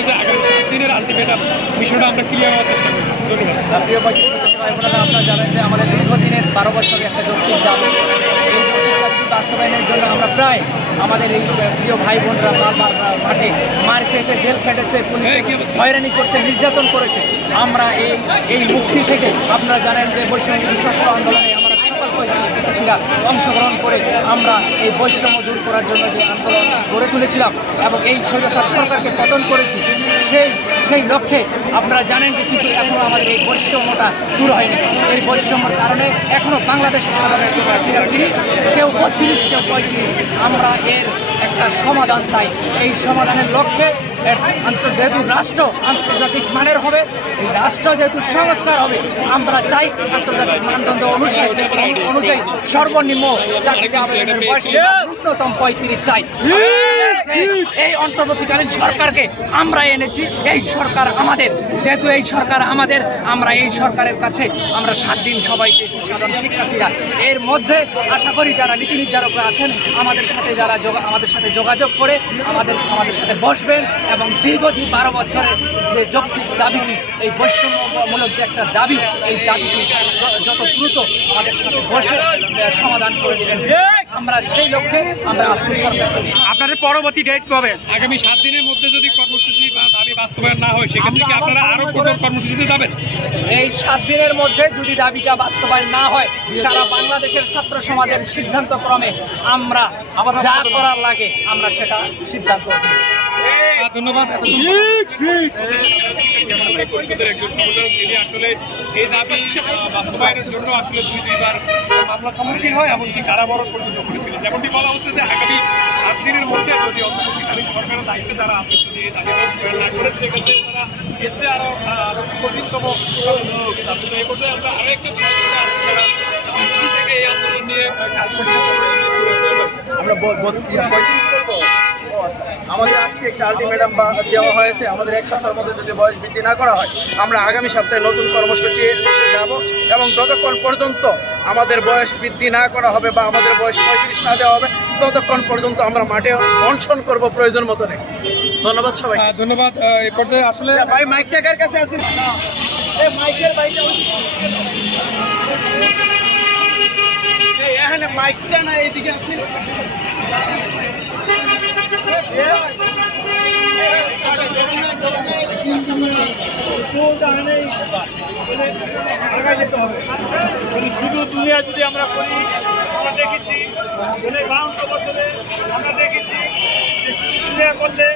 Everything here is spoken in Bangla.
হচ্ছে যে আগামী 7 দিনের আলটিমেটাম বিষয়টা আমরা ক্লিয়ার হওয়ার চেষ্টা করি। ধন্যবাদ। প্রিয় আপনারা জানেন যে আমাদের দীর্ঘদিনের 12 বছরের একটা যৌক্তিক দাবি, এই যৌক্তিক দাবি বাস্তবায়নের জন্য আমরা প্রায় আমাদের এই প্রিয় ভাই বোনরা মাঠে মার খেয়েছে, জেল খেটেছে, পুলিশ হয়রানি করছে, নির্যাতন করেছে। আমরা এই মুক্তি থেকে আপনারা জানেন যে বৈষম্য ছাত্র আন্দোলনে আমরা সকল প্রতিষ্ঠা অংশগ্রহণ করে আমরা এই বৈষম্য দূর করার জন্য যে আন্দোলন গড়ে তুলেছিলাম এবং এই স্বৈরাচার সরকারকে পতন করেছি, সেই লক্ষ্যে আপনারা জানেন যে কিন্তু এখনও আমাদের এই বৈষম্যটা দূর হয়নি। এই বৈষম্যের কারণে এখনও বাংলাদেশের সাধারণ শিক্ষার্থীরা 30, কেউ 32, কেউ 35। আমরা এর একটা সমাধান চাই। এই সমাধানের লক্ষ্যে যেহেতু রাষ্ট্র আন্তর্জাতিক মানের হবে, এই রাষ্ট্র যেহেতু সংস্কার হবে, আমরা চাই আন্তর্জাতিক মানদণ্ড অনুযায়ী সর্বনিম্ন চাকরিতে আবেদনের বয়স ন্যূনতম 35 চাই। এই অন্তর্বর্তীকালীন সরকারকে আমরা এনেছি, এই সরকার আমাদের, যেহেতু এই সরকার আমাদের, আমরা এই সরকারের কাছে আমরা 7 দিন সবাই সাধারণ শিক্ষার্থীরা। এর মধ্যে আশা করি যারা নীতি নির্ধারকরা আছেন আমাদের সাথে যোগাযোগ করে আমাদের সাথে বসবেন এবং দীর্ঘদিন 12 বছরের যে যৌক্তিক দাবিটি, এই বৈষম্যমূলক যে একটা দাবি, এই দাবিটি যত দ্রুত আমাদের সাথে বসে সমাধান করে দেবেন। আমরা সেই লক্ষ্যে আমরা আজকে সরকার। আপনাদের পরবর্তী ডেট কবে? আগামী 7 দিনের মধ্যে যদি কর্মসূচি বা দাবি বাস্তবায়ন না হয় সেক্ষেত্রে কি আপনারা আরো কঠোর কর্মসূচিতে যাবেন? এই 7 দিনের মধ্যে যদি দাবিটা বাস্তবায়ন না হয়, সারা বাংলাদেশের ছাত্র সমাজের সিদ্ধান্ত ক্রমে আমরা যা করার লাগে আমরা সেটা সিদ্ধান্ত নিই। ধন্যবাদ। পরিষদের একজন সম্পাদক, তিনি আসলে এই দাবি বাস্তবায়নের জন্য আসলে 2-2বার মামলা সম্মুখীন হয়, এমনকি কারাবরণ পর্যন্ত করেছিলেন। যেমনটি বলা হচ্ছে যে আগামী 7 দিনের মধ্যে যদি অন্তর্বর্তীকালীন সরকারের দায়িত্বে যারা আছে যদি এই দাবি বাস্তবায়ন না করে সেক্ষেত্রে তারা এর চেয়ে আরো কঠিনতম এই পর্যায়ে আমরা আরো একজন সহযোগিতা আছে যারা থেকে এই আন্দোলন নিয়ে কাজ করছেন। আমরা 35 করবো। আমাদের আজকে একটা আলটিমেটাম দেওয়া হয়েছে, আমাদের 1 সপ্তাহের মধ্যে যদি বয়স বৃদ্ধি না করা হয় আমরা আগামী সপ্তাহে নতুন কর্মসূচি যাব এবং যতক্ষণ পর্যন্ত আমাদের বয়স বৃদ্ধি না করা হবে বা আমাদের বয়স 35 না দেওয়া হবে ততক্ষণ পর্যন্ত আমরা মাঠে অনশন করব প্রয়োজন মতো। ধন্যবাদ সবাই। ধন্যবাদ। এই পর্যায়ে আসলে ভাই মাইকটা কার কাছে আছে? এখানে মাইকটা না এইদিকে আছে। শুধু দুনিয়া যদি আমরা করি, আমরা দেখেছি 52 বছরে আমরা দেখেছি যে শুধু দুনিয়া করলে